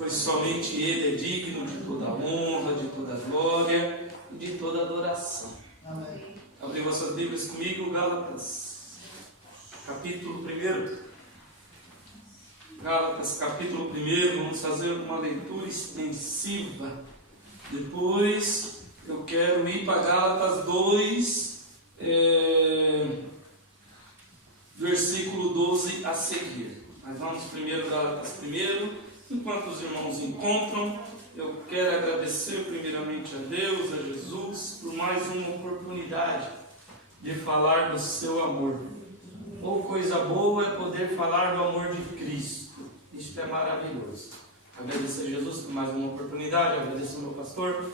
pois somente Ele é digno de toda honra, de toda glória e de toda adoração. Amém. Abre vossas Bíblias comigo, Gálatas, capítulo 1. Gálatas, capítulo 1, vamos fazer uma leitura extensiva. Depois eu quero ir para Gálatas 2, versículo 12 a seguir. Mas vamos primeiro Gálatas 1. Enquanto os irmãos encontram, eu quero agradecer primeiramente a Deus, a Jesus, por mais uma oportunidade de falar do seu amor. Ou coisa boa é poder falar do amor de Cristo. Isto é maravilhoso. Agradecer a Jesus por mais uma oportunidade, agradecer ao meu pastor,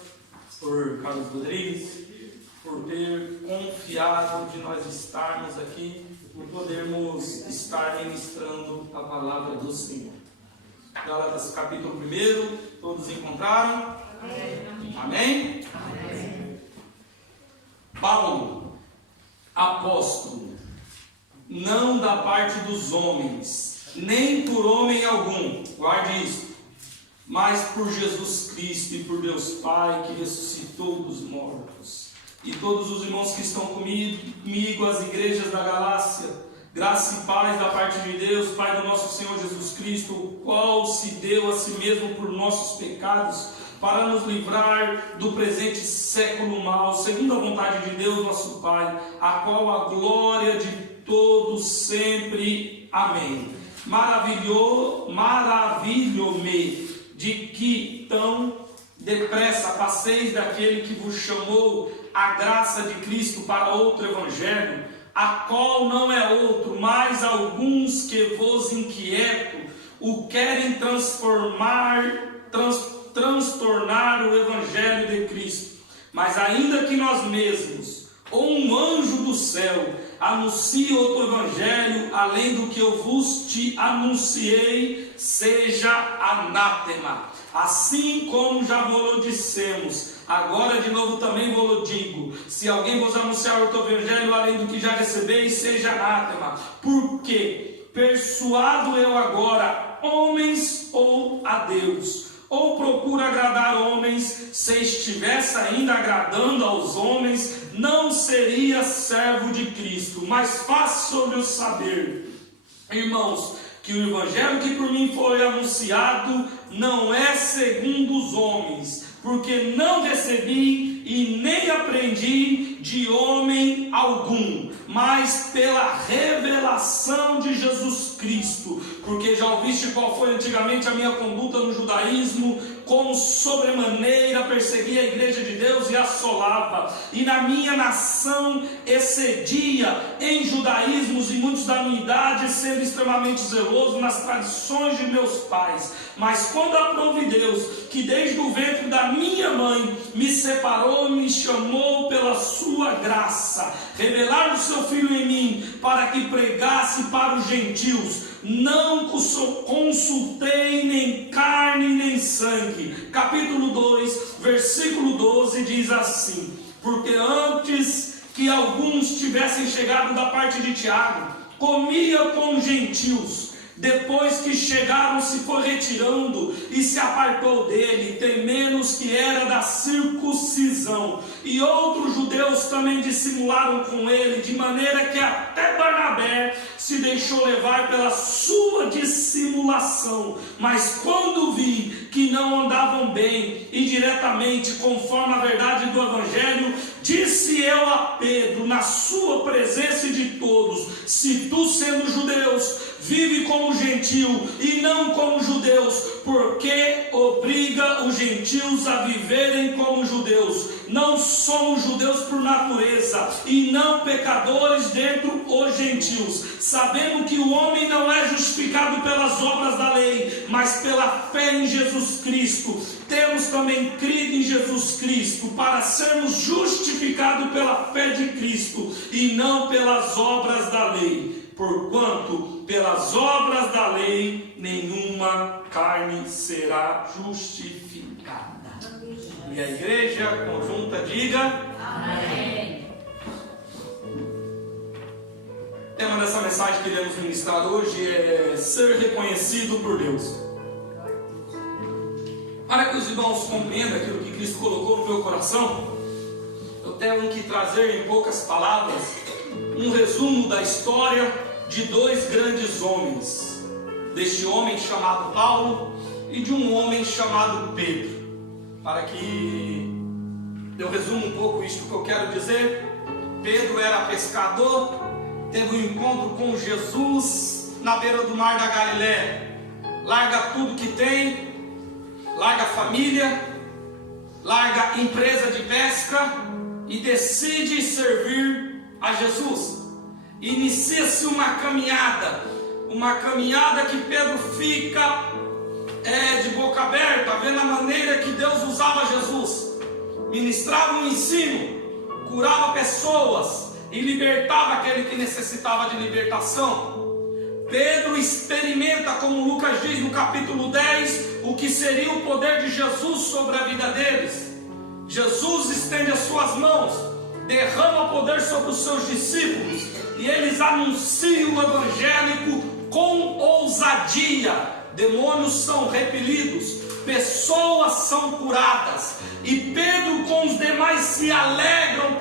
por Carlos Rodrigues, por ter confiado de nós estarmos aqui, por podermos estar ministrando a palavra do Senhor. Gálatas capítulo 1, todos encontraram? Amém? Amém? Paulo, apóstolo, não da parte dos homens, nem por homem algum, guarde isso, mas por Jesus Cristo e por Deus Pai, que ressuscitou dos mortos. E todos os irmãos que estão comigo, as igrejas da Galácia, graça e paz da parte de Deus, Pai do nosso Senhor Jesus Cristo, o qual se deu a si mesmo por nossos pecados, para nos livrar do presente século mal, segundo a vontade de Deus nosso Pai, a qual a glória de todos sempre. Amém. Maravilho-me de que tão depressa passeis daquele que vos chamou a graça de Cristo para outro evangelho, a qual não é outro, mas alguns que vos inquieto o querem transtornar o evangelho de Cristo. Mas ainda que nós mesmos, ou um anjo do céu, anuncie outro evangelho, além do que eu vos te anunciei, seja anátema. Assim como já vos dissemos, agora de novo também vos digo: se alguém vos anunciar outro evangelho além do que já recebeis, seja anátema. Porque persuado eu agora homens ou a Deus? Ou procuro agradar homens? Se estivesse ainda agradando aos homens, não seria servo de Cristo. Mas faço-lhe saber, irmãos, que o evangelho que por mim foi anunciado não é segundo os homens, porque não recebi e nem aprendi de homem algum, mas pela revelação de Jesus Cristo. Porque já ouviste qual foi antigamente a minha conduta no judaísmo, como sobremaneira perseguia a igreja de Deus e assolava, e na minha nação excedia em judaísmos e muitos da minha idade, sendo extremamente zeloso nas tradições de meus pais. Mas quando aprove Deus, que desde o ventre da minha mãe me separou, me chamou pela sua graça, revelar o seu Filho em mim, para que pregasse para os gentios, não consultei nem carne nem sangue. Capítulo 2, versículo 12 diz assim: porque antes que alguns tivessem chegado da parte de Tiago, comia com gentios. Depois que chegaram, se foi retirando e se apartou dele, temendo que era da circuncisão. E outros judeus também dissimularam com ele, de maneira que até Barnabé se deixou levar pela sua dissimulação. Mas quando vi que não andavam bem e diretamente conforme a verdade do evangelho, disse eu a Pedro, na sua presença e de todos: se tu, sendo judeus, vive como gentil e não como judeus, porque obriga os gentios a viverem como judeus. Não somos judeus por natureza, e não pecadores dentre os gentios, sabendo que o homem não é justificado pelas obras da lei, mas pela fé em Jesus Cristo. Temos também crido em Jesus Cristo, para sermos justificados pela fé de Cristo, e não pelas obras da lei. Porquanto pelas obras da lei nenhuma carne será justificada. E a igreja conjunta diga amém. O tema dessa mensagem que iremos ministrar hoje é ser reconhecido por Deus. Para que os irmãos compreendam aquilo que Cristo colocou no meu coração, eu tenho que trazer em poucas palavras um resumo da história de dois grandes homens, deste homem chamado Paulo e de um homem chamado Pedro. Para que eu resumo um pouco isto que eu quero dizer, Pedro era pescador, teve um encontro com Jesus na beira do mar da Galiléia, larga tudo que tem, larga a família, larga a empresa de pesca e decide servir a Jesus. Inicia-se uma caminhada que Pedro fica de boca aberta, vendo a maneira que Deus usava Jesus, ministrava um ensino, curava pessoas e libertava aquele que necessitava de libertação. Pedro experimenta, como Lucas diz no capítulo 10, o que seria o poder de Jesus sobre a vida deles. Jesus estende as suas mãos, derrama poder sobre os seus discípulos e eles anunciam o evangelho com ousadia. Demônios são repelidos, pessoas são curadas, e Pedro com os demais se alegram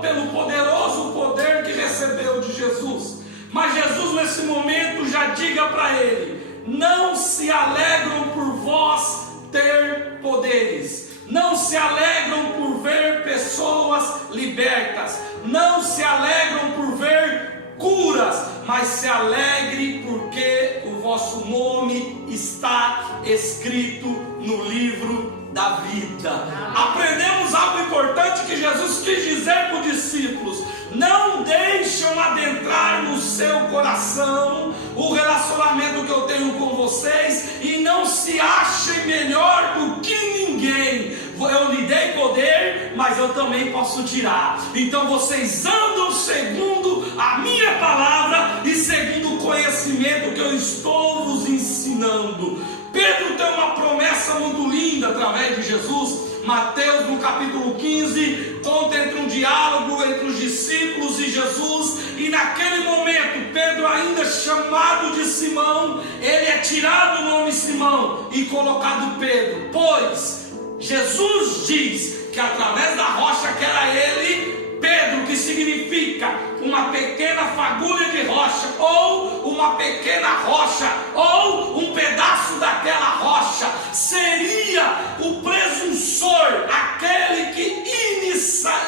pelo poderoso poder que recebeu de Jesus. Mas Jesus nesse momento já diga para ele: não se alegram por vós ter poderes, não se alegram por ver pessoas libertas, não se alegram por ver curas, mas se alegre porque o vosso nome está escrito no livro da vida. Aprendemos algo importante que Jesus quis dizer para os discípulos: não deixam adentrar no seu coração o relacionamento que eu tenho com vocês, e não se achem melhor do que ninguém. Eu lhe dei poder, mas eu também posso tirar. Então vocês andam segundo a minha palavra e segundo o conhecimento que eu estou vos ensinando. Pedro tem uma promessa muito linda através de Jesus. Mateus no capítulo 15 conta entre um diálogo entre os discípulos e Jesus, e naquele momento Pedro, ainda chamado de Simão, ele é tirado o nome Simão e colocado Pedro, pois Jesus diz que através da rocha que era ele, Pedro, que significa uma pequena fagulha de rocha, ou uma pequena rocha, ou um pedaço daquela rocha, seria o precursor, aquele que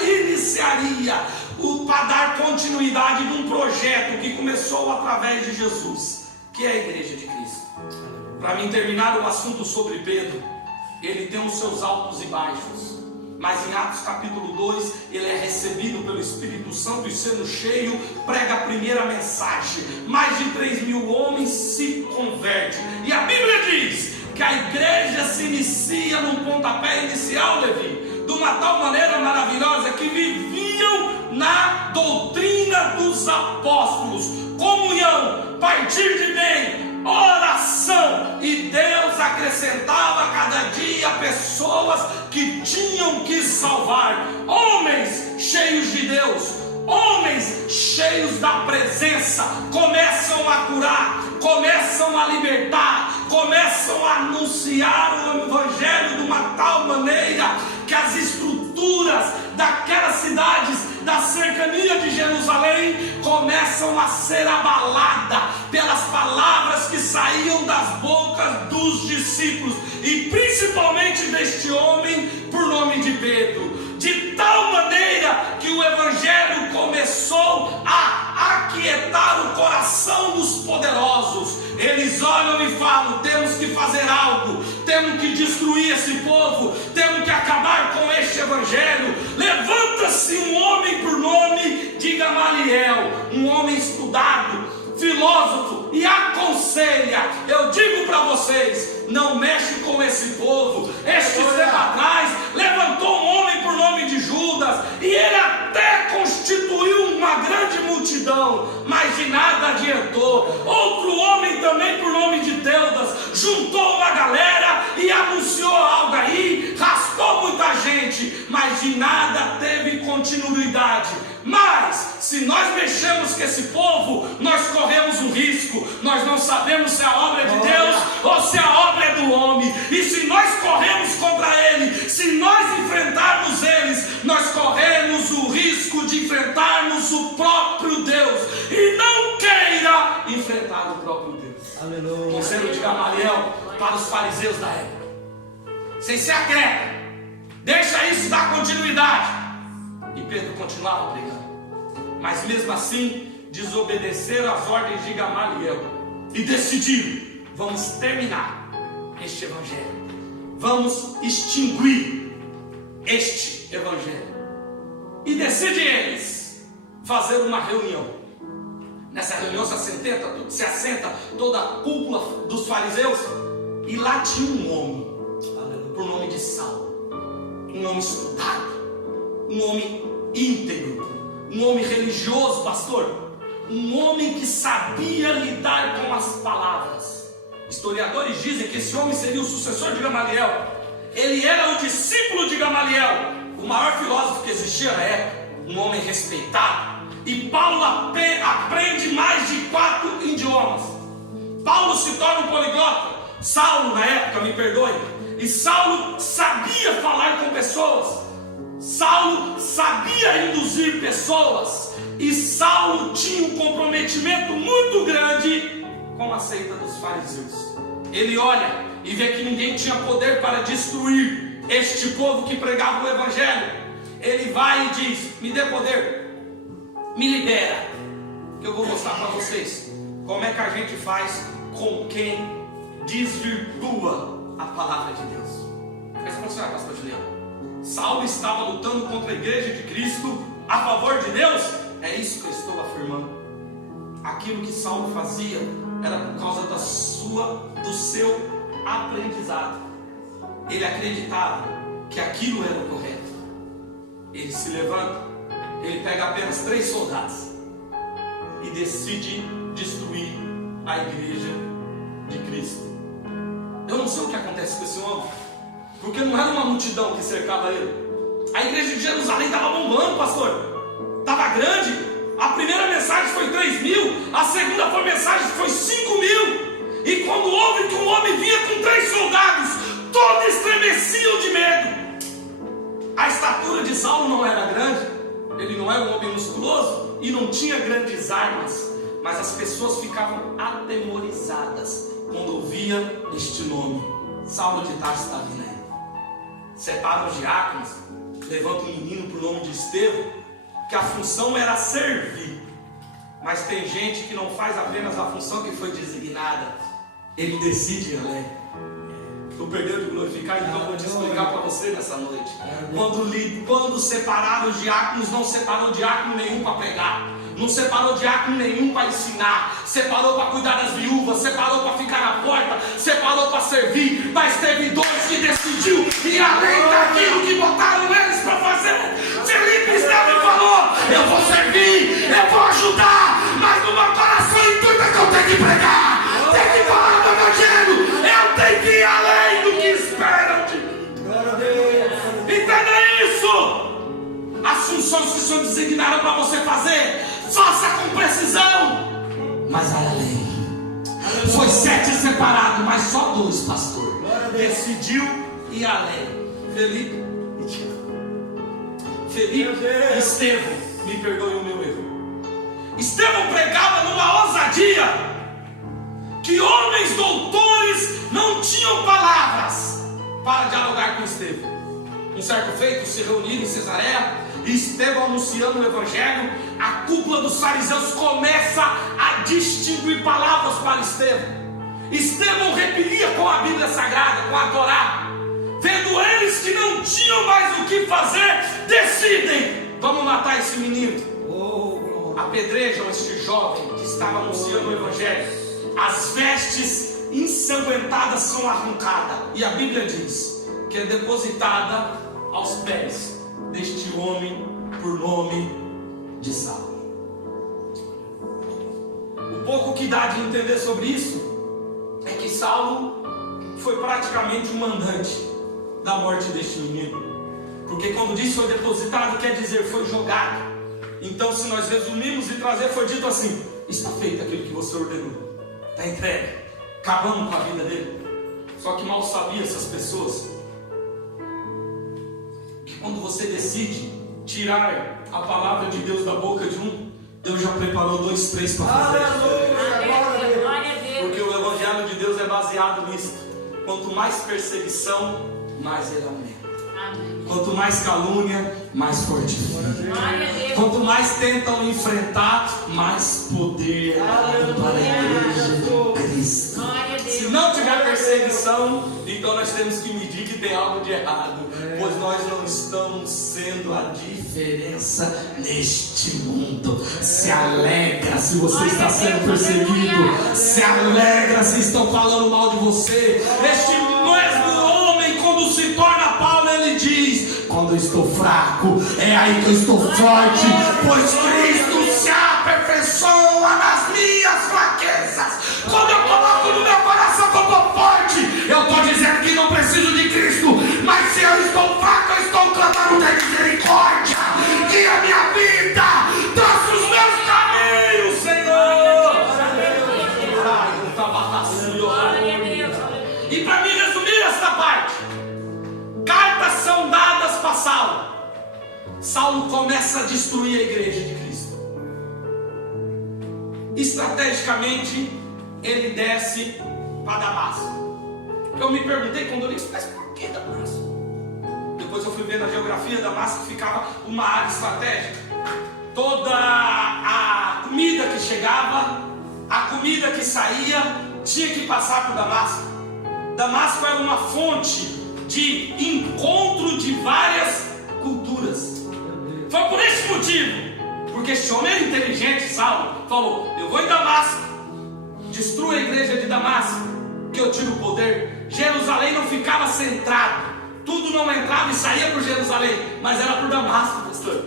iniciaria para dar continuidade de um projeto que começou através de Jesus, que é a Igreja de Cristo. Para mim terminar o assunto sobre Pedro, ele tem os seus altos e baixos, mas em Atos capítulo 2, ele é recebido pelo Espírito Santo e, sendo cheio, prega a primeira mensagem. Mais de 3.000 homens se convertem, e a Bíblia diz que a igreja se inicia num pontapé inicial, Levi, de uma tal maneira maravilhosa, que viviam na doutrina dos apóstolos, comunhão, partir de bem, oração, e Deus acrescentava a cada dia pessoas que tinham que salvar, homens cheios de Deus, homens cheios da presença, começam a curar, começam a libertar, começam a anunciar o evangelho de uma tal maneira que as estruturas daquelas cidades da cercania de Jerusalém começam a ser abaladas pelas palavras que saíam das bocas dos discípulos, e principalmente deste homem por nome de Pedro, de tal maneira que o evangelho começou a aquietar o coração dos poderosos. Eles olham e falam: temos que fazer algo, temos que destruir esse povo, temos que acabar com este evangelho. Levanta-se um homem por nome de Gamaliel, um homem estudado, filósofo, e aconselha: eu digo para vocês, não mexe com esse povo. Este tempo atrás levantou um homem por nome de Judas, e ele até constituiu uma grande multidão, mas de nada adiantou. Outro homem também por nome de Teudas juntou uma galera e anunciou algo aí, rastou muita gente, mas de nada teve continuidade. Mas Se nós mexemos com esse povo, nós corremos um risco. Nós não sabemos se a obra é de Deus ou se a obra é do homem. E se nós corremos contra ele, se nós enfrentarmos eles, nós corremos o risco de enfrentarmos o próprio Deus. E não queira enfrentar o próprio Deus. Aleluia. Conselho de Gamaliel para os fariseus da época: sem se aquieta, deixa isso dar continuidade. E Pedro continuava pregando. Mas mesmo assim, desobedeceram às ordens de Gamaliel e decidiram: vamos terminar este evangelho, vamos extinguir este evangelho. E decidem eles fazer uma reunião. Nessa reunião se assenta toda a cúpula dos fariseus. E lá tinha um homem, por nome de Saulo, um homem estudado, um homem íntegro, um homem religioso, pastor, um homem que sabia lidar com as palavras. Historiadores dizem que esse homem seria o sucessor de Gamaliel. Ele era o discípulo de Gamaliel, o maior filósofo que existia na época, um homem respeitado. E Paulo aprende mais de 4 idiomas. Paulo se torna um poliglota. Saulo, na época, me perdoe, e Saulo sabia falar com pessoas. Saulo sabia induzir pessoas. E Saulo tinha um comprometimento muito grande com a seita dos fariseus. Ele olha e vê que ninguém tinha poder para destruir este povo que pregava o evangelho. Ele vai e diz: me dê poder, me libera, que eu vou mostrar para vocês como é que a gente faz com quem desvirtua a palavra de Deus. Presta atenção, pastor Juliano. Saulo estava lutando contra a igreja de Cristo a favor de Deus? É isso que eu estou afirmando. Aquilo que Saulo fazia era por causa do seu aprendizado. Ele acreditava que aquilo era o correto. Ele se levanta, ele pega apenas 3 soldados e decide destruir a igreja de Cristo. Eu não sei o que acontece com esse homem, porque não era uma multidão que cercava ele. A igreja de Jerusalém estava bombando, pastor. Estava grande. A primeira mensagem foi 3.000, a segunda foi 5.000. E quando houve que um homem vinha com 3 soldados, todos estremeciam de medo. A estatura de Saulo não era grande, ele não era um homem musculoso e não tinha grandes armas, mas as pessoas ficavam atemorizadas quando ouvia este nome: Saulo de Tarso está vindo aí. Separam os diáconos, levantam um menino por nome de Estevão, que a função era servir. Mas tem gente que não faz apenas a função que foi designada, ele decide, Alé. Tu perdeu de glorificar, então vou te explicar para você nessa noite. Quando separaram os diáconos, não separou diácono nenhum para pregar, não separou diácono nenhum para ensinar, separou para cuidar das viúvas, separou para ficar na porta, separou para servir, mas teve 2 que decidiu ir além daquilo que botaram eles para fazer. Felipe esteve e falou: eu vou servir, eu vou ajudar, mas no meu coração intuito é que eu tenho que pregar, tenho que falar do evangelho, eu tenho que ir além do que esperam de mim. Entenda isso. As funções que o Senhor designaram para você fazer, faça com precisão, mas além. Foi 7 separados, mas só 2, pastor, decidiu ir além: Felipe e Tiago. Felipe e Estevão, me perdoe o meu erro. Estevão pregava numa ousadia que homens doutores não tinham palavras para dialogar com Estevão. Um certo feito, se reuniram em Cesareia, e Estevão anunciando o evangelho, a cúpula dos fariseus começa a distinguir palavras para Estevão. Estevão repelia com a Bíblia Sagrada, com a Torá. Vendo eles que não tinham mais o que fazer, decidem: vamos matar esse menino. Apedrejam este jovem que estava anunciando o evangelho. As vestes ensanguentadas são arrancadas, e a Bíblia diz que é depositada aos pés deste homem por nome de Saulo. O pouco que dá de entender sobre isso é que Saulo foi praticamente o mandante da morte deste menino, porque quando diz foi depositado, quer dizer foi jogado. Então, se nós resumimos e trazer, foi dito assim: está feito aquilo que você ordenou, está entregue, acabando com a vida dele. Só que mal sabia essas pessoas que quando você decide tirar a palavra de Deus da boca de um, Deus já preparou 2, 3 para fazer. Porque o Evangelho de Deus é baseado nisso. Quanto mais perseguição, mais ele aumenta. Quanto mais calúnia, mais forte. Quanto mais tentam enfrentar, mais poder para a igreja de Cristo. Se não tiver perseguição, então nós temos que medir que tem algo de errado, pois nós não estamos sendo a diferença neste mundo. Se alegra se você está sendo perseguido. Se alegra se estão falando mal de você. Este mesmo homem, quando se torna Paulo, ele diz: quando eu estou fraco, é aí que eu estou forte, pois Cristo se aperfeiçoa nas minhas fraquezas. Quando eu coloco no meu coração que eu estou forte, eu estou dizendo que não preciso de Cristo. Mas se eu estou fraco, eu estou clamando da misericórdia. Guia a minha vida, traça os meus caminhos, Senhor. E para mim resumir esta parte, cartas são dadas para Saulo. Saulo começa a destruir a igreja de Cristo. Estrategicamente, ele desce para Damasco. Eu me perguntei quando eu li isso, mas por que Damasco? Depois eu fui ver na geografia, Damasco ficava uma área estratégica. Toda a comida que chegava, a comida que saía, tinha que passar por Damasco. Damasco era uma fonte de encontro de várias culturas. Foi por esse motivo, porque esse homem era inteligente, Saulo, falou: eu vou em Damasco, destruo a igreja de Damasco, que eu tiro o poder. Jerusalém não ficava centrado, tudo não entrava e saía por Jerusalém, mas era por Damasco, pastor.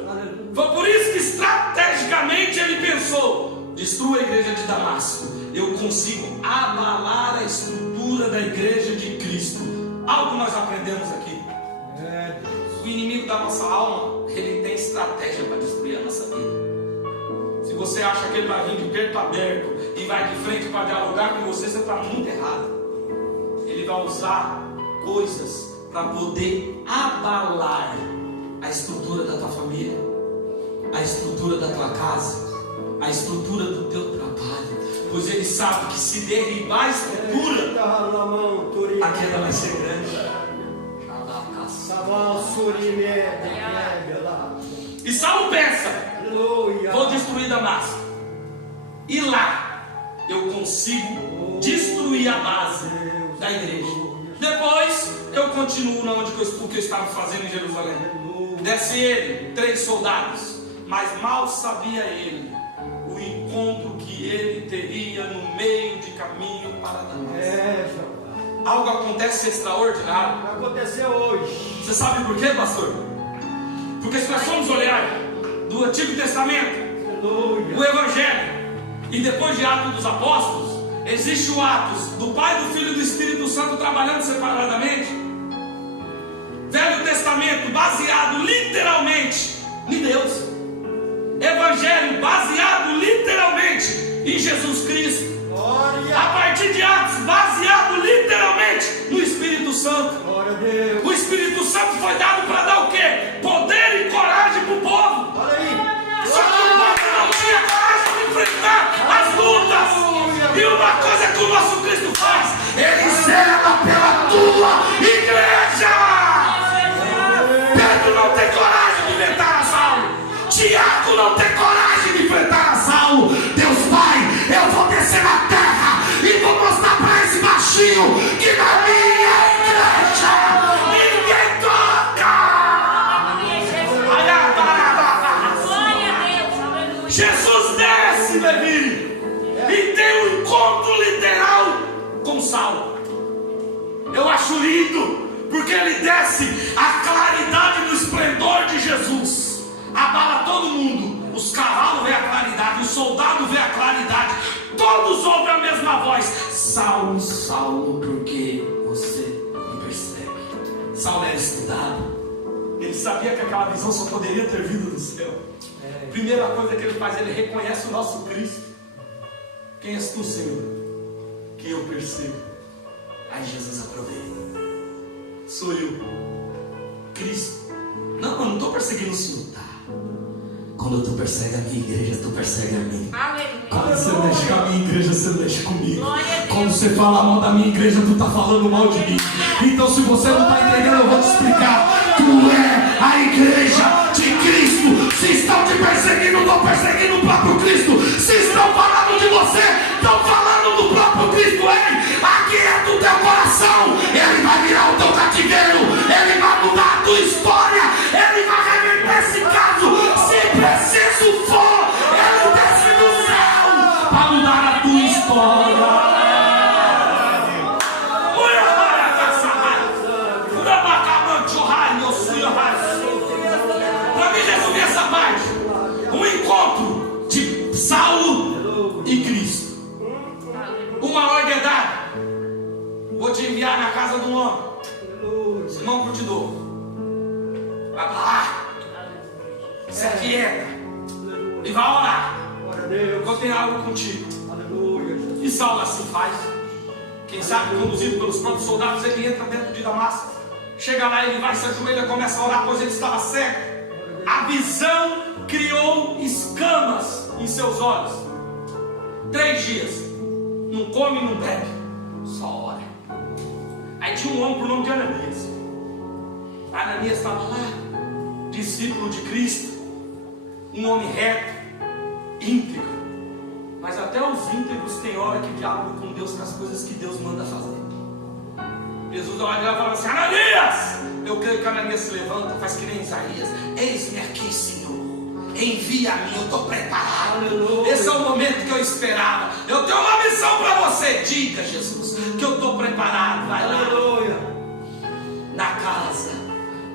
Foi por isso que estrategicamente ele pensou: destrua a igreja de Damasco, eu consigo abalar a estrutura da igreja de Cristo. Algo nós aprendemos aqui. O inimigo da nossa alma, ele tem estratégia para destruir a nossa vida. Se você acha que ele vai vir de peito aberto e vai de frente para dialogar com você, você está muito errado. Ele vai usar coisas para poder abalar a estrutura da tua família, a estrutura da tua casa, a estrutura do teu trabalho. Pois ele sabe que se derribar a estrutura, a queda vai ser grande. E Saulo pensa: vou destruir Damasco, e lá eu consigo destruir a base da igreja. Depois eu continuo na onde o que eu estava fazendo em Jerusalém. Desce ele, 3 soldados, mas mal sabia ele o encontro que ele teria no meio de caminho para Damasco. Algo acontece extraordinário. Vai acontecer hoje. Você sabe por quê, pastor? Porque se nós formos olhar do Antigo Testamento, o Evangelho, e depois de Atos dos Apóstolos, existe o Atos do Pai, do Filho e do Espírito Santo trabalhando separadamente. Velho Testamento baseado literalmente em Deus. Evangelho baseado literalmente em Jesus Cristo. A partir de Atos, baseado literalmente no Espírito Santo. O Espírito Santo foi dado para dar o quê? Poder e coragem para o povo. Só que o povo não tinha coragem de enfrentar as lutas. E uma coisa que o nosso Cristo faz: ele zela pela tua igreja. Pedro não tem coragem de enfrentar a Saulo. Tiago não tem coragem de enfrentar a Saulo. Deus Pai, eu vou descer na terra e vou mostrar para esse baixinho que na minha igreja ninguém toca. Jesus desce, Levi, e tem um encontro literal com Saulo. Eu acho lindo, porque ele desce, a claridade do esplendor de Jesus abala todo mundo. Os cavalos veem a claridade, os soldados veem a claridade, todos ouvem a mesma voz: Saulo, Saulo, por que você me persegue? Saulo era estudado, ele sabia que aquela visão só poderia ter vindo do céu. Primeira coisa que ele faz, ele reconhece o nosso Cristo. Quem és tu, Senhor? Que eu percebo. Aí Jesus aproveita. Sou eu, Cristo. Não, eu não estou perseguindo o Senhor. Tá. Quando tu persegue a minha igreja, tu persegue a mim. Quando você mexe com a minha igreja, você mexe comigo. Quando você fala mal da minha igreja, tu está falando mal de mim. Então, se você não está entendendo, eu vou te explicar. Tu é a igreja de Cristo. Se estão te perseguindo, estão perseguindo o próprio Cristo. Se estão falando de você, estão falando do próprio Cristo. Ei, aqui é do teu coração. Ele vai virar o teu cativeiro. Ele vai mudar a tua história. Ele vai reverter esse caso. Se preciso for, ele desce do céu para mudar a tua história. Para mim resumir essa parte, um encontro de Saulo e Cristo. Uma ordem é dada: vou te enviar na casa do homem, Simão Curtidor. Vai para lá, se aquieta e vai orar. Eu tenho algo contigo. E Saulo assim faz. Quem sabe, conduzido pelos próprios soldados, ele entra dentro de Damasco. Chega lá, ele vai, se ajoelha, começa a orar, pois ele estava cego. A visão criou escamas em seus olhos. 3 dias, não come, não bebe, só ora. Aí tinha um homem por nome de Ananias. Ananias estava lá, discípulo de Cristo, um homem reto, íntegro. Mas até os íntegros têm hora que dialogam com Deus, com as coisas que Deus manda fazer. Jesus olha e fala assim: Ananias! Eu creio que Ananias se levanta, faz que nem Isaías: eis-me aqui, Senhor, envia a mim, eu estou preparado. Aleluia. Esse é o momento que eu esperava. Eu tenho uma missão para você. Diga, Jesus, que eu estou preparado. Vai lá. Aleluia. Na casa,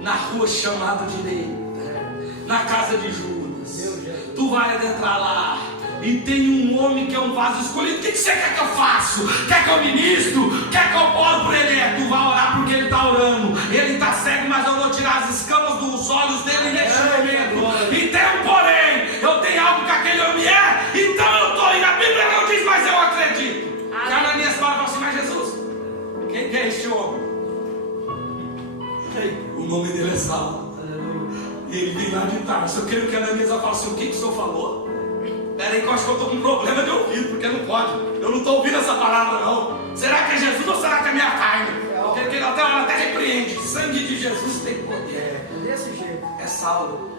na rua chamada direita, na casa de Judas, tu vai adentrar lá. E tem um homem que é um vaso escolhido. O que você quer que eu faça? Quer que eu ministro? Quer que eu ore por ele? Tu vai orar porque ele está orando. Ele está cego, mas eu vou tirar as escamas dos olhos dele neste momento. E tem um porém. Eu tenho algo que aquele homem é. Então eu estou indo. A Bíblia não diz, mas eu acredito. Que Ananias fala assim: mas Jesus, quem é este homem? O nome dele é Saulo. E ele vem lá de Tarso. Eu quero que Ananias fale assim: o que o senhor falou? Peraí, que eu acho que eu estou com problema de ouvido, porque não pode. Eu não estou ouvindo essa palavra, não. Será que é Jesus ou será que é minha carne? Porque ele até repreende. Sangue de Jesus tem poder. É desse jeito. É Saulo.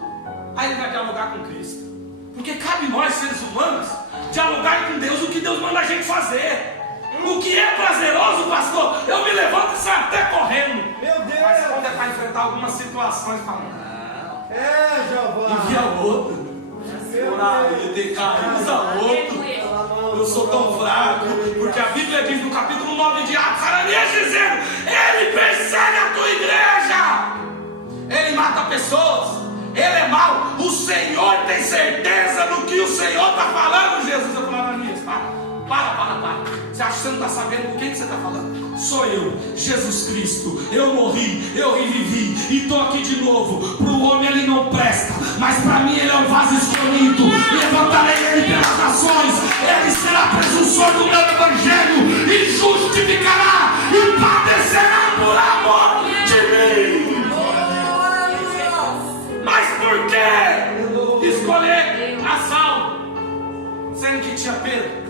Aí ele vai dialogar com Cristo. Porque cabe nós, seres humanos, dialogar com Deus o que Deus manda a gente fazer. O que é prazeroso, pastor, eu me levanto e saio até correndo. Meu Deus. Mas quando é para enfrentar algumas situações, fala: não. Jeová. Envia outro. Eu sou tão fraco, porque a Bíblia diz no capítulo 9 de Atos, Ananias dizendo: ele persegue a tua igreja, ele mata pessoas, ele é mau. O Senhor tem certeza do que o Senhor está falando? Jesus, eu falo: Ananias, para. Você acha que você não está sabendo do que você está falando? Sou eu, Jesus Cristo. Eu morri, eu revivi e estou aqui de novo. Para o homem ele não presta, mas para mim ele é um vaso escolhido. Levantarei ele pelas nações. Ele será precursor do meu evangelho e justificará e padecerá por amor de mim. Mas por que escolher a Saulo, sendo que tinha Pedro,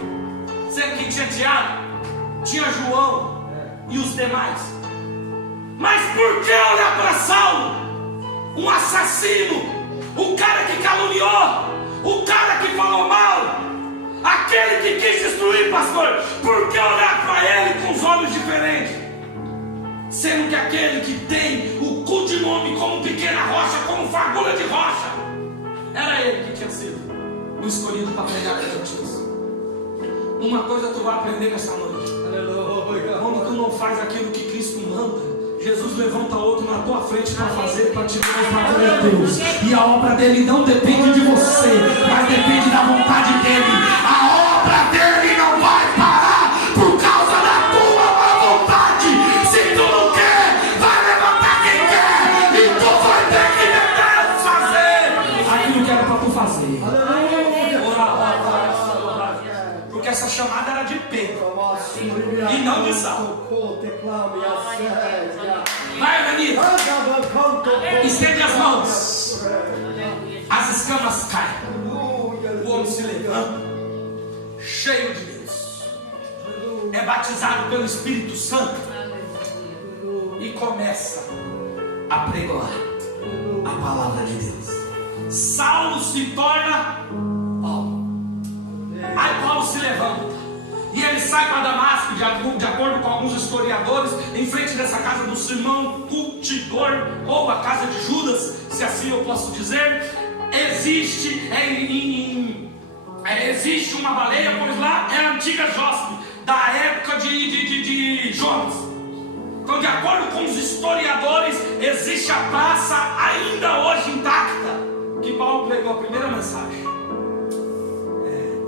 sendo que tinha Tiago, tinha João e os demais? Mas por que olhar para Saulo, um assassino, o cara que caluniou, o cara que falou mal, aquele que quis destruir, pastor? Por que olhar para ele com os olhos diferentes? Sendo que aquele que tem o codinome como pequena rocha, como fagulha de rocha, era ele que tinha sido o escolhido para pregar a Jesus. Uma coisa tu vai aprender nessa noite: quando tu não faz aquilo que Cristo manda, Jesus levanta outro na tua frente para fazer, para te mostrar glória a Deus. E a obra dele não depende de você, mas depende da vontade dele. A obra dele não vai parar por causa da tua vontade. Se tu não quer, vai levantar quem quer, e tu vai ter que fazer aquilo que era para tu fazer. e não de sal. Vai, Danilo. Estende as mãos. As escamas caem. O homem se levanta, cheio de Deus. É batizado pelo Espírito Santo e começa a pregoar a palavra de Deus. Saulo se torna Paulo. Aí Paulo se levanta e ele sai para Damasco, de acordo com alguns historiadores, em frente dessa casa do Simão Curtidor, ou a casa de Judas, se assim eu posso dizer. Existe uma baleia, pois lá é a antiga Jóspe, da época de Jonas. Então, de acordo com os historiadores, existe a praça ainda hoje intacta, que Paulo pregou a primeira mensagem.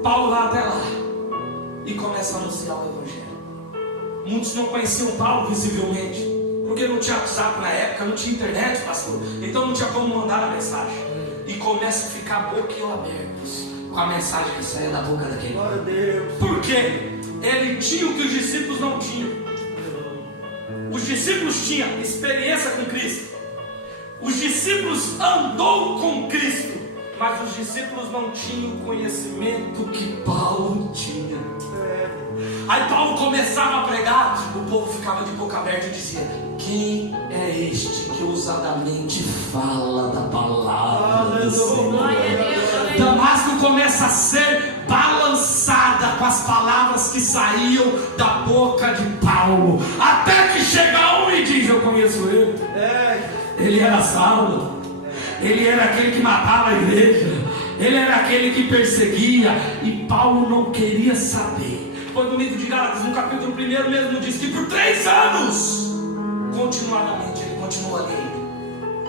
Paulo vai até lá e começa a anunciar o Evangelho. Muitos não conheciam Paulo visivelmente, porque não tinha WhatsApp na época, não tinha internet, pastor, então não tinha como mandar a mensagem. E começa a ficar boquiabertos com a mensagem que saia da boca daquele. Por quê? Ele tinha o que os discípulos não tinham. Os discípulos tinham experiência com Cristo. Os discípulos andou com Cristo, mas os discípulos não tinham o conhecimento que Paulo tinha. Aí Paulo começava a pregar, o povo ficava de boca aberta e dizia: quem é este que ousadamente fala da palavra do Senhor? Damasco começa a ser balançada com as palavras que saíam da boca de Paulo, até que chega um e diz: eu conheço ele. Ele era Saulo, ele era aquele que matava a igreja, ele era aquele que perseguia, e Paulo não queria saber. Foi no livro de Gálatas, no capítulo 1 mesmo, diz que por 3 anos continuadamente ele continuou ali,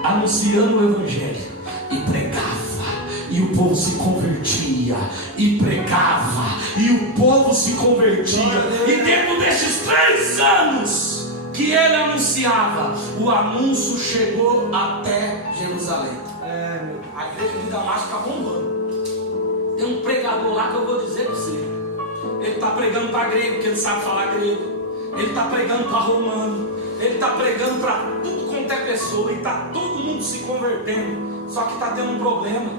anunciando o Evangelho, e pregava, e o povo se convertia, e pregava, e o povo se convertia. E dentro destes 3 anos que ele anunciava, o anúncio chegou até Jerusalém. A igreja de Damasco está bombando. Tem um pregador lá que eu vou dizer para você. Ele está pregando para grego, porque ele sabe falar grego. Ele está pregando para romano. Ele está pregando para tudo quanto é pessoa. E está todo mundo se convertendo. Só que está tendo um problema.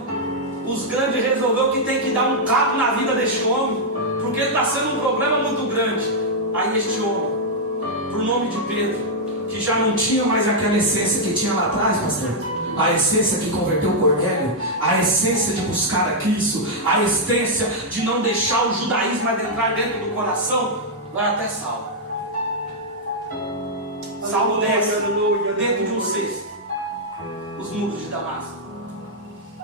Os grandes resolveram que tem que dar um cabo na vida deste homem, porque ele está sendo um problema muito grande. Aí este homem, por nome de Pedro, que já não tinha mais aquela essência que tinha lá atrás, pastor, a essência que converteu o Cornélio, a essência de buscar a Cristo, a essência de não deixar o judaísmo adentrar dentro do coração, vai até Saulo. Saulo desce dentro de um cesto, os muros de Damasco,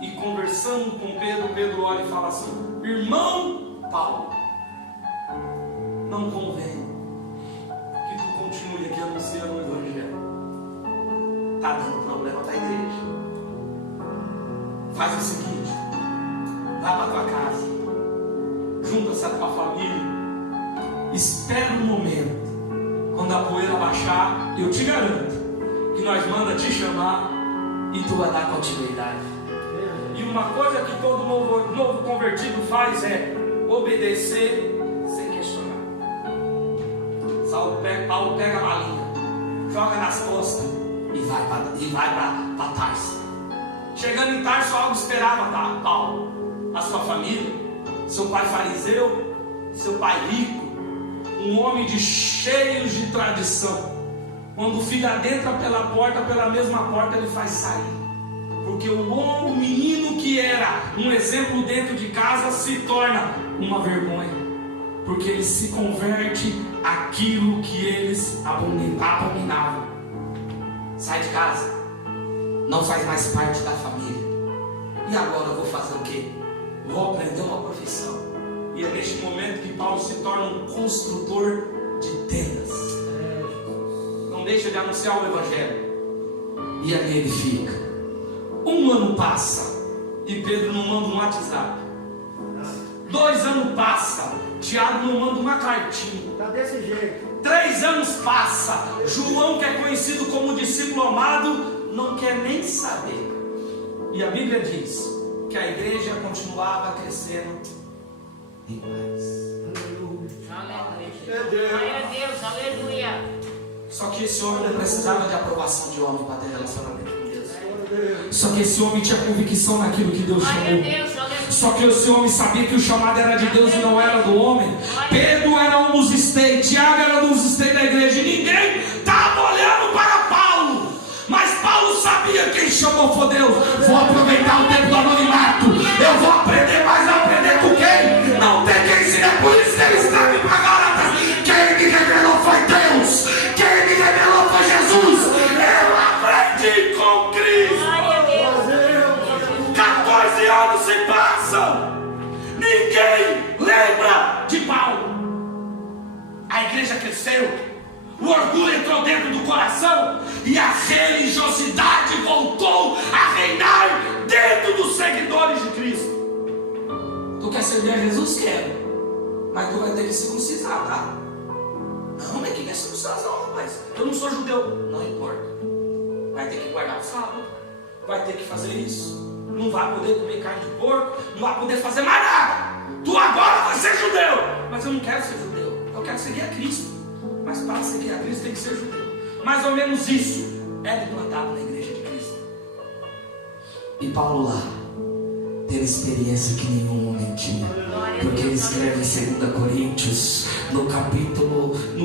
e conversando com Pedro, Pedro olha e fala assim: irmão Paulo, não convém que tu continue aqui anunciando o Evangelho. Está dando problema para a igreja. Faz o seguinte: vai para a tua casa, junta-se a tua família, espera um momento. Quando a poeira baixar, eu te garanto que nós manda te chamar e tu vai dar continuidade. E uma coisa que todo novo convertido faz é obedecer sem questionar. Paulo pega a malinha, joga nas costas e vai para Tarso. Chegando em Tarso, algo esperava Paulo, a sua família, seu pai fariseu, seu pai rico, um homem cheios de tradição. Quando o filho adentra pela porta, pela mesma porta ele faz sair. Porque o menino que era um exemplo dentro de casa se torna uma vergonha, porque ele se converte àquilo que eles abominavam. Sai de casa, não faz mais parte da família. E agora eu vou fazer o quê? Vou aprender uma profissão. E é neste momento que Paulo se torna um construtor de tendas. Não deixa de anunciar o Evangelho. E ali ele fica. 1 ano passa e Pedro não manda um WhatsApp. 2 anos passa, Tiago não manda uma cartinha. Tá desse jeito. 3 anos passa, João, que é conhecido como discípulo amado, não quer nem saber. E a Bíblia diz que a igreja continuava crescendo em paz. Aleluia. Só que esse homem não precisava de aprovação de homem para ter relacionamento com Deus. Só que esse homem tinha convicção naquilo que Deus chamou. Só que esse homem sabia que o chamado era de Deus e não era do homem. Pedro era um dos estates, Tiago era um dos estates da igreja. E ninguém estava olhando para Paulo. Mas Paulo sabia quem chamou foi Deus. Vou aproveitar o tempo do anonimato. Eu vou aprender, mas aprender com quem? Não tem quem ensina. Por isso que ele escreve para Gálatas. Quem me revelou foi Deus. Quem me revelou foi Jesus. Eu aprendi com Cristo. 14 anos se passam. Ninguém lembra de Paulo. A igreja cresceu. O orgulho entrou dentro do coração e a religiosidade voltou a reinar dentro dos seguidores de Cristo. Tu quer servir a Jesus? Quero. Mas tu vai ter que circuncisar, tá? Não, mas quem quer circuncisar, rapaz? Eu não sou judeu. Não importa. Vai ter que guardar o sábado. Vai ter que fazer isso. Não vai poder comer carne de porco. Não vai poder fazer mais nada. Tu agora vai ser judeu. Mas eu não quero ser judeu. Eu quero seguir a Cristo. Mas para seguir a Cristo tem que ser judeu. Mais ou menos isso é implantado na igreja de Cristo. E Paulo lá teve experiência que nenhum homem tinha. Porque ele escreve em 2 Coríntios, no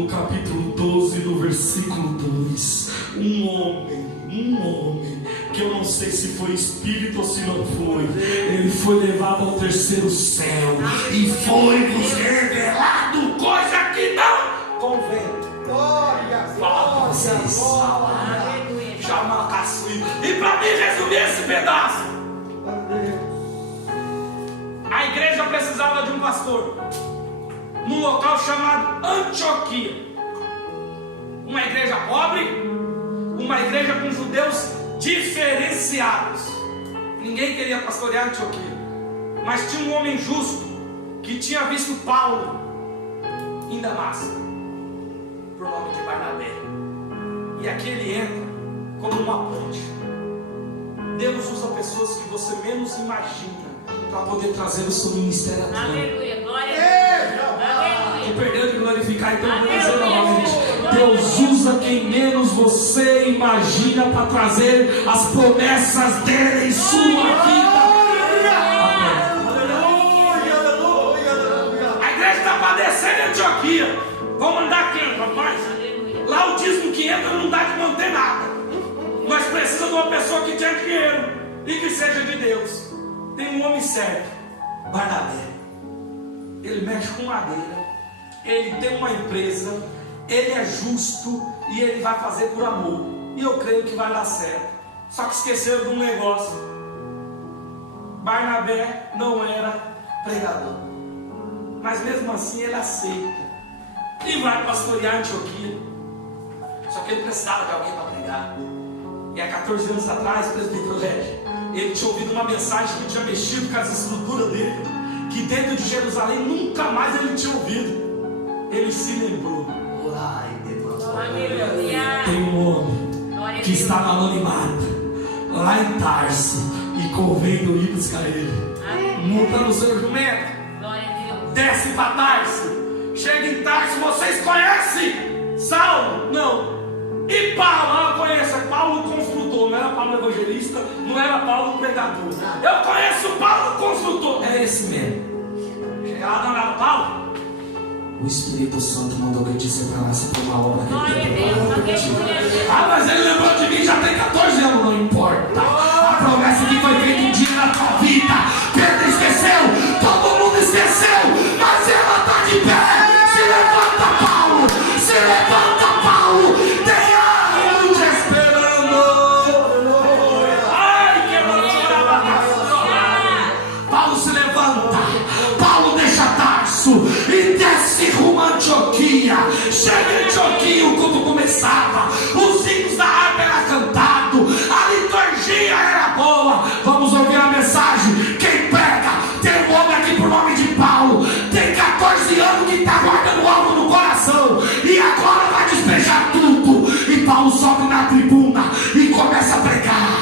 capítulo 12, no versículo 2. Um homem, que eu não sei se foi espírito ou se não foi, ele foi levado ao terceiro céu e foi-nos revelado coisa que não convém. Fala para vocês. Chama caçuí. E para mim resumir esse pedaço, a igreja precisava de um pastor num local chamado Antioquia. Uma igreja pobre, uma igreja com judeus diferenciados. Ninguém queria pastorear Antioquia, mas tinha um homem justo que tinha visto Paulo em Damasco, por nome de Barnabé. E aqui ele entra como uma ponte. Deus usa pessoas que você menos imagina para poder trazer o seu ministério aqui. Aleluia, glória a Deus. Tu perdeu de glorificar, então eu vou dizer novamente. Deus usa quem menos você imagina para trazer as promessas dele em sua vida. A igreja está padecendo em Antioquia. Vão mandar quem, rapaz? Lá o dízimo que entra não dá de manter nada. Nós precisamos de uma pessoa que tenha dinheiro e que seja de Deus. Tem um homem certo, Barnabé. Ele mexe com madeira, ele tem uma empresa, ele é justo e ele vai fazer por amor. E eu creio que vai dar certo. Só que esqueceram de um negócio. Barnabé não era pregador, mas mesmo assim ele aceita e vai pastorear Antioquia. Só que ele precisava de alguém para pregar. E há 14 anos atrás, presbítero Régio, ele tinha ouvido uma mensagem que tinha mexido com as estruturas dele, que dentro de Jerusalém nunca mais ele tinha ouvido. Ele se lembrou. Tem um homem que está no anonimato, lá em Tarso, e convém eu ir buscar ele. Monta no seu jumento, desce para Tarso, chega em Tarso. Vocês conhecem Saulo? Não. E Paulo? Eu conheço. Paulo construtor, não era Paulo evangelista, não era Paulo pregador. Eu conheço Paulo construtor. É esse mesmo. Chegava na Paulo. O Espírito Santo mandou que eu te separasse para uma obra que ele tem. Mas ele lembrou de mim já tem 14 anos, não importa. A promessa que foi feita um dia na tua vida, Pedro esqueceu, todo mundo esqueceu, mas ela está de pé. Se levanta, Paulo, se levanta, Paulo. Tem algo te esperando. Ai, que eu não chorava. Paulo se levanta, Paulo deixa Tarso e desce rumo a Antioquia. Chega em Antioquia, o culto começava, os hinos da harpa eram cantados, a liturgia era boa. Vamos ouvir a mensagem. Quem prega? Tem um homem aqui por nome de Paulo, tem 14 anos que está guardando algo no coração e agora vai despejar tudo. E Paulo sobe na tribuna e começa a pregar,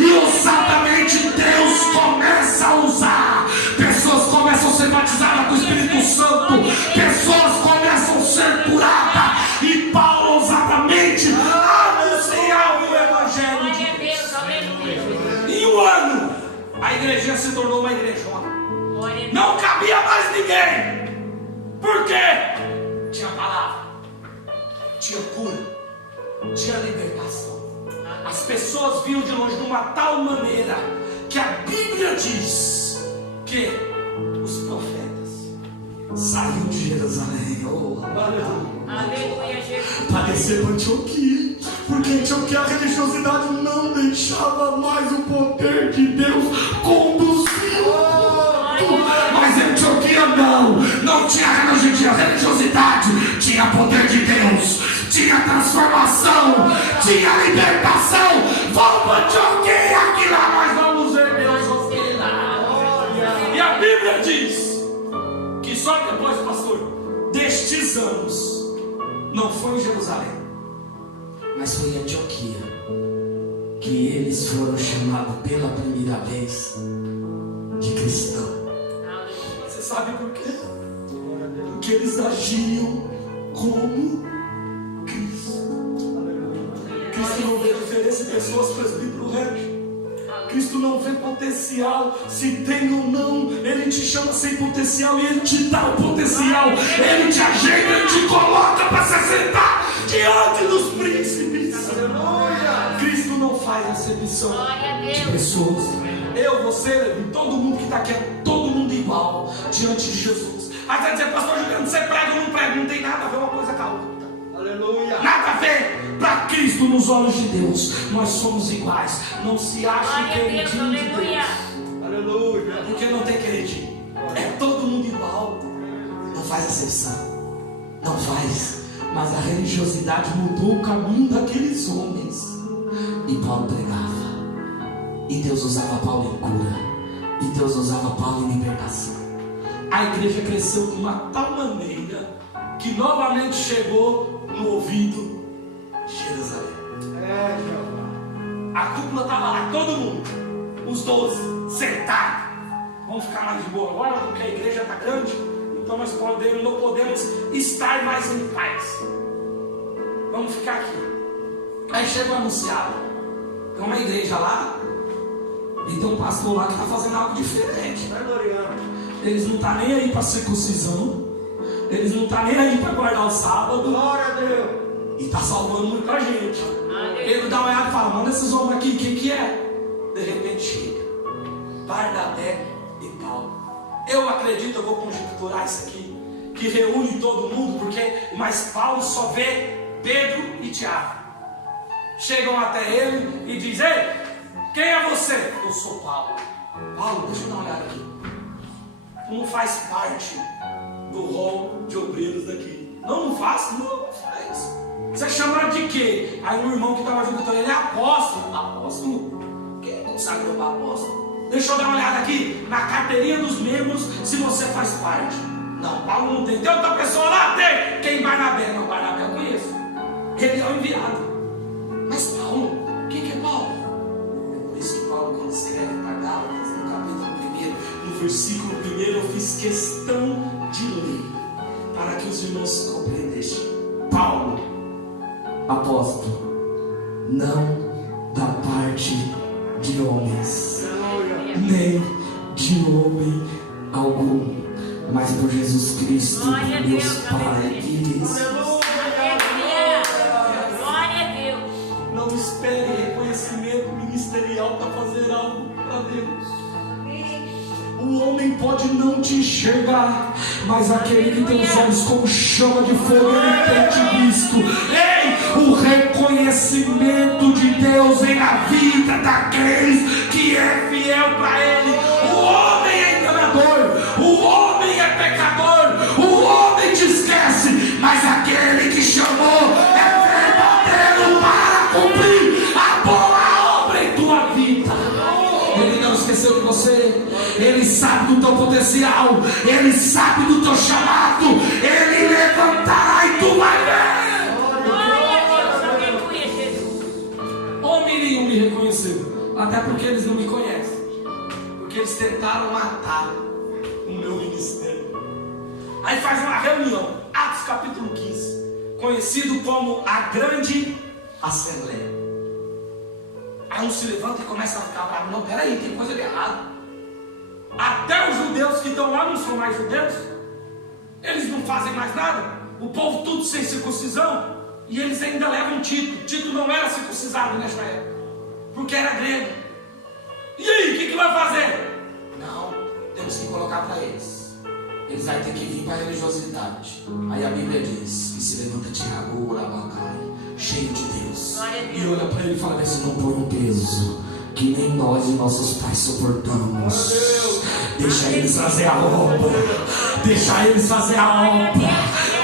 e ousadamente Deus começa a usar. Pessoas começam a ser batizadas com o Espírito Santo, pessoas começam a ser curadas, e Paulo ousadamente ninguém. Por quê? Tinha palavra, tinha cura, tinha libertação. As pessoas viam de longe de uma tal maneira que a Bíblia diz que os profetas saíram de Jerusalém. Oh, Aleluia, Jesus. Para descer para Antioquia, porque em Antioquia a religiosidade não deixava mais o poder de Deus conduzir. Mas em Antioquia não tinha religiosidade, tinha poder de Deus, tinha transformação, tinha libertação. Vamos para Antioquia, que lá nós vamos ver Deus operar. E a Bíblia diz que só depois, pastor, destes anos, não foi em Jerusalém, mas foi em Antioquia, que eles foram chamados pela primeira vez de cristão. Você sabe por quê? Porque eles agiam como Cristo. Cristo não vê diferença em pessoas, presbítero Regis. Cristo não vê potencial, se tem ou não. Ele te chama sem potencial e Ele te dá o potencial. Ele te ajeita, Ele te coloca para se sentar diante dos príncipes. Aleluia. Cristo não faz acepção de pessoas. Eu, você, todo mundo que está aqui, é todo mundo igual diante de Jesus. Aí você vai dizer, pastor Juliano, você prega ou não prega? Não tem nada a ver uma coisa com a outra. Aleluia. Nada a ver. Para Cristo, nos olhos de Deus, nós somos iguais. Não se acha queridinho de Deus. Aleluia. Porque não tem queridinho. É todo mundo igual. Não faz exceção. Não faz. Mas a religiosidade mudou o caminho daqueles homens. E Paulo pregava. E Deus usava Paulo em cura. E Deus usava Paulo em libertação. A igreja cresceu de uma tal maneira que novamente chegou no ouvido de Jerusalém. A cúpula estava lá, todo mundo, os 12, sentados. Vamos ficar mais de boa agora, porque a igreja está grande. Então nós não podemos estar mais em paz. Vamos ficar aqui. Aí chega o anunciado. Tem uma igreja lá e tem um pastor lá que está fazendo algo diferente. Eles não estão nem aí para circuncisão. Eles não estão nem aí para guardar o sábado. Glória a Deus. E está salvando muito a gente. Ele dá uma olhada e fala, manda esses homens aqui, quem que é? De repente chega Barnabé e Paulo. Eu acredito, eu vou conjecturar isso aqui, que reúne todo mundo, mas Paulo só vê Pedro e Tiago. Chegam até ele e dizem, ei, quem é você? Eu sou Paulo. Paulo, deixa eu dar uma olhada aqui. Tu não faz parte do rol de obreiros daqui. Não faz? Não faz. Você é chamado de quê? Aí um irmão que estava junto com ele é apóstolo. Apóstolo? Quem consagrou para apóstolo? Deixa eu dar uma olhada aqui na carteirinha dos membros, se você faz parte. Não, Paulo não tem. Tem outra pessoa lá? Tem. Quem? Barnabé? Não, Barnabé eu conheço. Ele é o enviado. Mas Paulo, quem que é Paulo? É por isso que Paulo, quando escreve para Gálatas, no capítulo 1, no versículo 1, eu fiz questão de ler, para que os irmãos compreendessem. Paulo, apóstolo, não da parte de homens, nem de homem algum, mas por Jesus Cristo, Deus Pai e Glória a Deus. Não espere reconhecimento ministerial para fazer algo para Deus. O homem pode não te enxergar, mas aquele que tem os olhos como chama de fogo, ele tem te visto. Ei, o reconhecimento de Deus vem na vida daqueles que é fiel para Ele. O homem é enganador, o homem é pecador, o homem te esquece, mas aquele que chamou é verdadeiro para cumprir a boa obra em tua vida. Ele não esqueceu de você. Ele sabe do teu potencial, Ele sabe do teu chamado, Ele levantará e tu vai ver. Aleluia, Jesus. Homem nenhum me reconheceu, até porque eles não me conhecem, porque eles tentaram matar o meu ministério. Aí faz uma reunião, Atos capítulo 15, conhecido como a Grande Assembleia. Aí um se levanta e começa a ficar bravo. Não, peraí, tem coisa de errado. Até os judeus que estão lá não são mais judeus. Eles não fazem mais nada. O povo tudo sem circuncisão. E eles ainda levam Tito. Tito não era circuncisado nessa época, porque era grego. E aí, o que vai fazer? Não, temos que colocar para eles. Eles vão ter que vir para a religiosidade. Aí a Bíblia diz: e se levanta Tiago, Urabacai, cheio de Deus, e olha para ele e fala assim: não põe um peso que nem nós e nossos pais suportamos. Deixa eles fazer a obra. Deixa eles fazer a obra.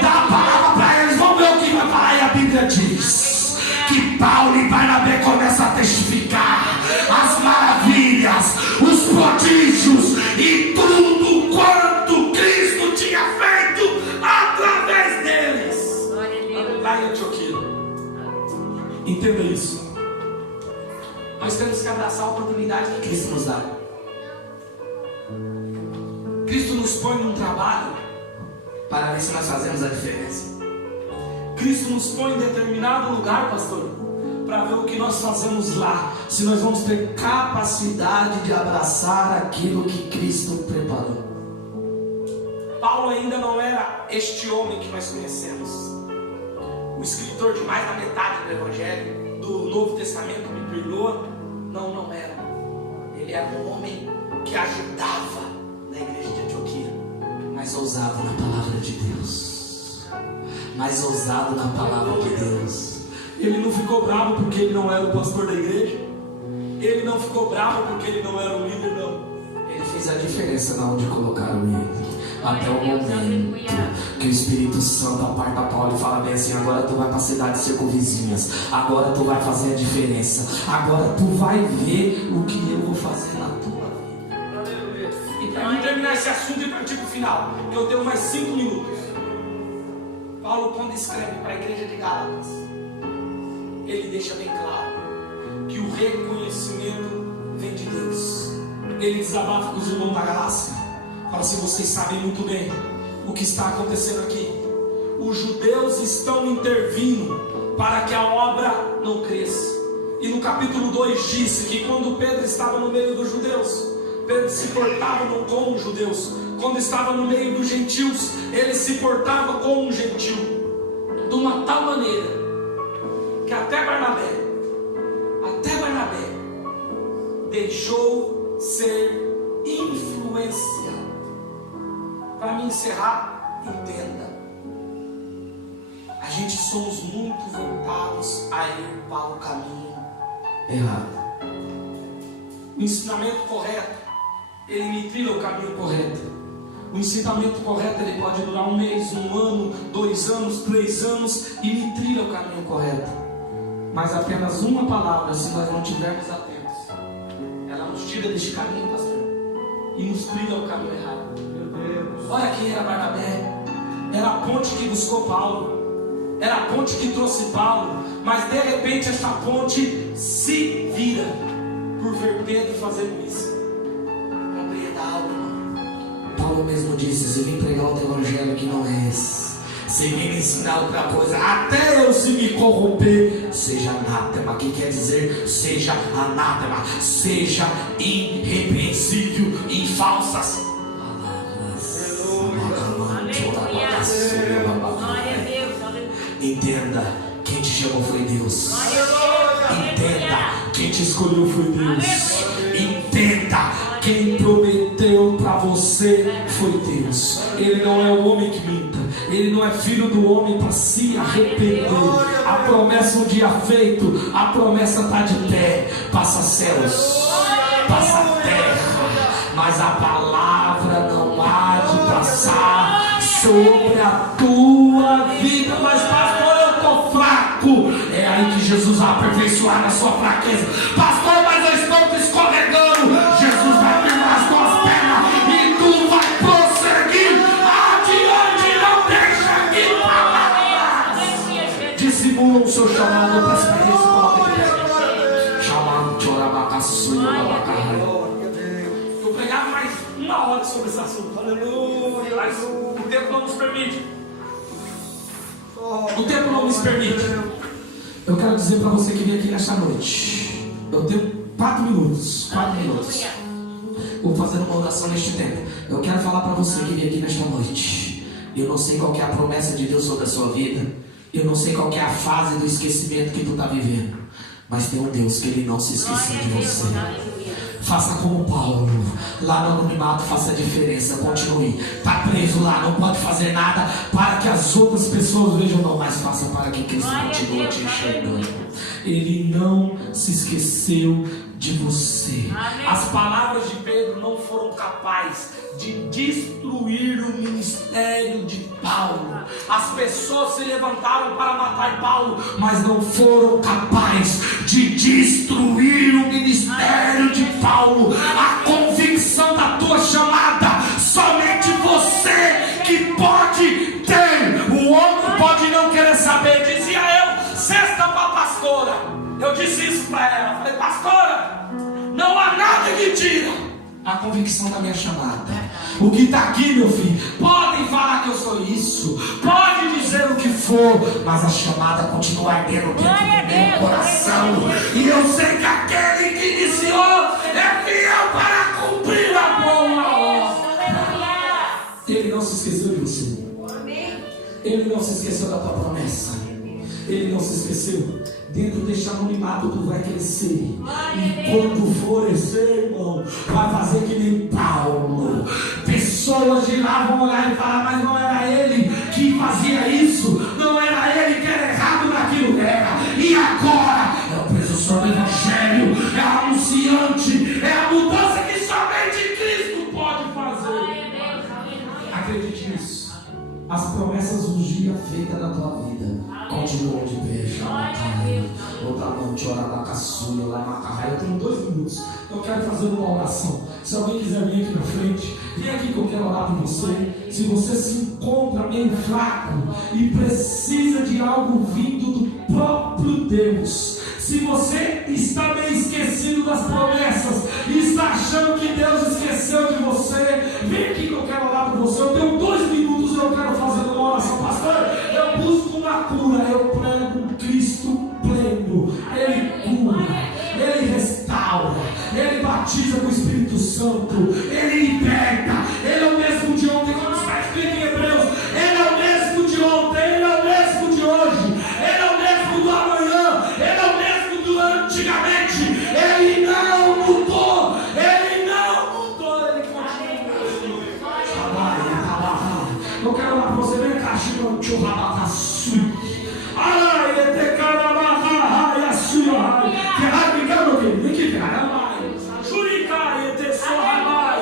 Dá a palavra para eles. Vamos ver o que vai falar. E a Bíblia diz que Paulo e Barnabé começam a testificar as maravilhas, os prodígios e tudo quanto Cristo tinha feito através deles. Lá em Antioquia. Entenda isso. Nós temos que abraçar a oportunidade que Cristo nos dá. Cristo nos põe num trabalho para ver se nós fazemos a diferença. Cristo nos põe em determinado lugar, pastor, para ver o que nós fazemos lá. Se nós vamos ter capacidade de abraçar aquilo que Cristo preparou. Paulo ainda não era este homem que nós conhecemos. O escritor de mais da metade do Evangelho, do Novo Testamento, me perdoa. Não era. Ele era um homem que ajudava na igreja de Antioquia, mas ousado na palavra de Deus. Mais ousado na palavra de Deus. Ele não ficou bravo porque ele não era o pastor da igreja. Ele não ficou bravo porque ele não era o líder, não. Ele fez a diferença na onde colocaram ele. Até o momento que o Espírito Santo aparta Paulo e fala bem assim: agora tu vai para a cidade circunvizinhas, agora tu vai fazer a diferença, agora tu vai ver o que eu vou fazer na tua vida. E para mim terminar esse assunto e partir para o final, que eu tenho mais 5 minutos. Paulo, quando escreve para a igreja de Gálatas, ele deixa bem claro que o reconhecimento vem de Deus. Ele desabafa com os irmãos da Galácia. Fala assim: vocês sabem muito bem o que está acontecendo aqui. Os judeus estão intervindo para que a obra não cresça. E no capítulo 2 disse que quando Pedro estava no meio dos judeus, Pedro se portava não como os judeus. Quando estava no meio dos gentios, ele se portava como um gentil, de uma tal maneira que até Barnabé deixou ser influenciado. Para me encerrar, entenda: a gente somos muito voltados a ir para o caminho errado. O ensinamento correto, ele me trilha o caminho correto. O ensinamento correto, ele pode durar 1 mês, 1 ano, 2 anos, 3 anos, e me trilha o caminho correto. Mas apenas uma palavra, se nós não estivermos atentos, ela nos tira deste caminho, pastor, e nos trilha o caminho errado. Olha quem era Barnabé. Era a ponte que buscou Paulo, era a ponte que trouxe Paulo. Mas de repente esta ponte se vira por ver Pedro fazendo isso. Compreenda algo, irmão. Paulo mesmo disse: se vim pregar o teu evangelho que não é esse, se vim ensinar outra coisa, até eu se me corromper, seja anátema. Que quer dizer seja anátema, seja irrepreensível em falsas palavras. Entenda: quem te chamou foi Deus. Entenda: quem te escolheu foi Deus. Entenda: quem prometeu para você foi Deus. Ele não é o homem que minta. Ele não é filho do homem para se arrepender. A promessa um dia feito, a promessa está de pé. Passa céus, passa terra, mas a palavra não há de passar sobre a tua vida. Mas pastor, eu estou fraco. É aí que Jesus vai aperfeiçoar na sua fraqueza. Pastor, mas eu estou escorregando. Jesus vai firmar as tuas pernas e tu vai prosseguir adiante. Não deixa de falar. Dissimula o seu chamado para essa igreja. Coloca de pé. Chamado Chorabacaçu. Eu pregava mais 1 hora sobre esse assunto. Aleluia. Mas o tempo não nos permite. O tempo não nos permite. Eu quero dizer para você que veio aqui nesta noite, eu tenho 4 minutos. 4 minutos. Vou fazer uma oração neste tempo. Eu quero falar para você que veio aqui nesta noite. Eu não sei qual que é a promessa de Deus sobre a sua vida. Eu não sei qual que é a fase do esquecimento que tu está vivendo. Mas tem um Deus que Ele não se esqueceu de você. Faça como Paulo, lá no anonimato, faça a diferença, continue. Está preso lá, não pode fazer nada para que as outras pessoas vejam, não, mas faça para que Cristo continue te enxergando. Ele não se esqueceu de você. As palavras de Pedro não foram capazes de destruir o ministério de Paulo. As pessoas se levantaram para matar Paulo, mas não foram capazes de destruir o ministério de Paulo. A convicção da tua chamada, somente você que pode ter. O outro pode não querer saber. Dizia eu, sexta para a pastora, eu disse isso para ela, falei, pastora, não há nada que tira a convicção da minha chamada. O que está aqui, meu filho, podem falar que eu sou isso, pode dizer o que for, mas a chamada continua ardendo dentro do meu coração. E eu sei que aquele que iniciou é fiel para cumprir a boa obra. Ele não se esqueceu de você. Ele não se esqueceu da tua promessa. Ele não se esqueceu. Dentro deste anonimato tu vai crescer. E quando florescer, irmão, vai fazer que nem Paulo. Pessoas de lá vão olhar e falar, mas não era ele que fazia isso, não era ele que era errado naquilo. Era. E agora é o precursor do evangelho, é a anunciante, é a mudança que somente Cristo pode fazer. Acredite nisso. As promessas do dia feitas na tua vida continuam de pé. Eu tenho 2 minutos. Eu quero fazer uma oração. Se alguém quiser vir aqui na frente, vem aqui que eu quero orar por você. Se você se encontra meio fraco e precisa de algo vindo do próprio Deus, se você está meio esquecido das promessas e está achando que Deus esqueceu de você, vem aqui que eu quero orar por você. Eu tenho 2 minutos e eu quero fazer uma oração. Pastor, eu busco uma cura. Eu prego um Cristo pleno. Ele cura, Ele restaura, Ele batiza com o Espírito Santo, Ele liberta. Ele é o mesmo de ontem, como está escrito em Hebreus. Ele é o mesmo de ontem, Ele é o mesmo de hoje, Ele é o mesmo do amanhã, Ele é o mesmo do antigamente. Ele não mudou, Ele não mudou, Ele continua. Eu quero orar para você, vem cá, Shimon. Ai, ete carabaha, ai, a sua. Que ai, me quero ouvir, me que caramba. Jurica, ete sohamai.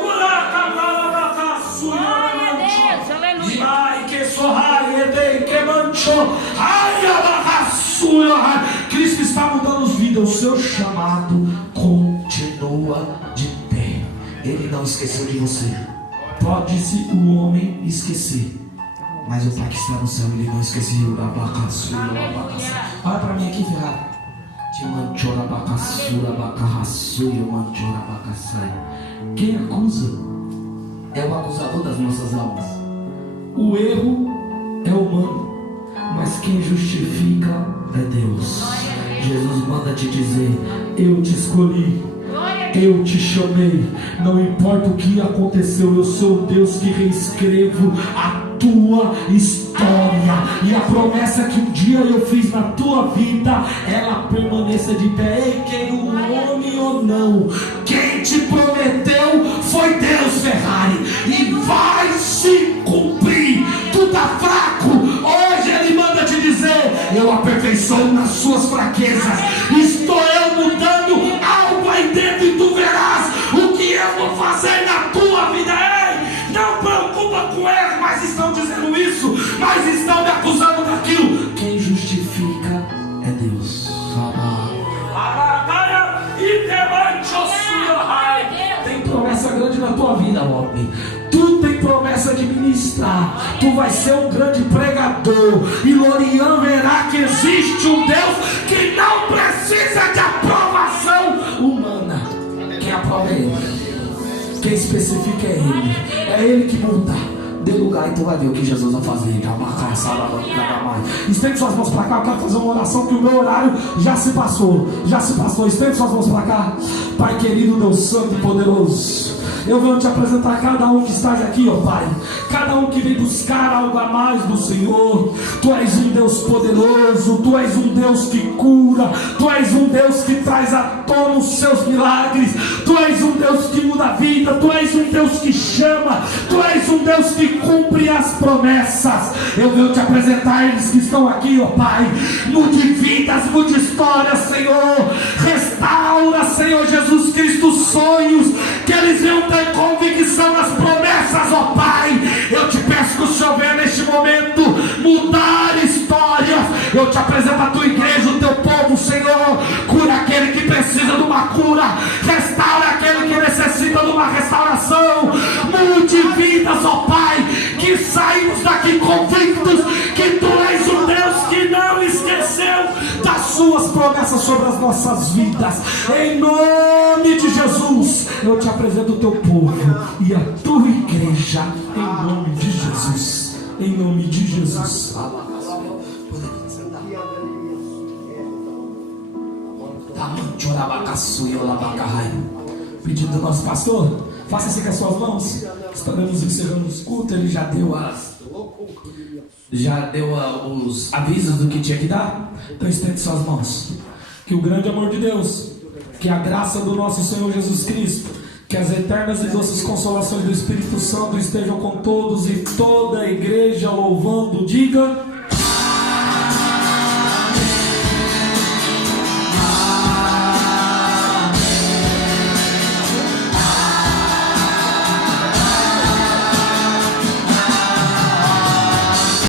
Uraca, carabaha, sua. Glória a Deus, aleluia. Ai, que sohai, ete que mancho. Ai, abaha, sua. Cristo está mudando vidas, o seu chamado continua de pé. Ele não esqueceu de você. Pode-se o homem esquecer, mas o Pai que está no céu, Ele não esqueceu. Olha para mim aqui, Ferrari. Quem acusa é o acusador das nossas almas. O erro é humano, mas quem justifica é Deus. Jesus manda te dizer: eu te escolhi, eu te chamei. Não importa o que aconteceu, eu sou o Deus que reescrevo a tua história. E a promessa que um dia eu fiz na tua vida, ela permaneça de pé. Ei, quem o homem ou não, quem te prometeu foi Deus, Ferrari, e vai se cumprir. Tu tá fraco, hoje Ele manda te dizer: eu aperfeiçoo nas suas fraquezas. Estou eu mudando algo aí dentro e tu verás o que eu vou fazer na tua vida. Ei, não preocupa com erro, mas estão dizendo isso, mas estão me acusando daquilo. Quem justifica é Deus. Tem promessa grande na tua vida, homem. Tu tem promessa de ministrar. Tu vai ser um grande pregador. E Lorian verá que existe um Deus que não precisa de aprovação humana. Quem aprova é Ele. Quem especifica é Ele. É Ele que muda. Dê lugar e tu vai ver o que Jesus vai fazer. Estende suas mãos para cá. Eu quero fazer uma oração que o meu horário já se passou. Estende suas mãos para cá. Pai querido, Deus santo e poderoso, eu venho te apresentar cada um que está aqui, ó Pai. Cada um que vem buscar algo a mais do Senhor. Tu és um Deus poderoso. Tu és um Deus que cura. Tu és um Deus que traz à tona os seus milagres. Tu és um Deus que muda a vida. Tu és um Deus que chama. Tu és um Deus que cumpre as promessas. Eu venho te apresentar eles que estão aqui, ó Pai. Mude vidas, mude histórias, Senhor. Restaura, Senhor Jesus Cristo, sonhos. Que eles venham ter convicção nas promessas, ó Pai. Eu te peço que o Senhor venha neste momento mudar histórias. Eu te apresento a tua igreja, o teu povo, Senhor. Cura aquele que precisa de uma cura. Restaura aquele que necessita de uma restauração. Mude vidas, ó Pai. Que saímos daqui convictos que tu és um Deus que não esqueceu das suas promessas sobre as nossas vidas. Em nome de Jesus, eu te apresento o teu povo e a tua igreja. Em nome de Jesus. Em nome de Jesus. Pedido do nosso pastor, faça assim com as suas mãos. Estaremos encerrando os cultos. Ele já deu os avisos do que tinha que dar. Então estende suas mãos. Que o grande amor de Deus, que a graça do nosso Senhor Jesus Cristo, que as eternas e doces consolações do Espírito Santo estejam com todos e toda a igreja louvando. Diga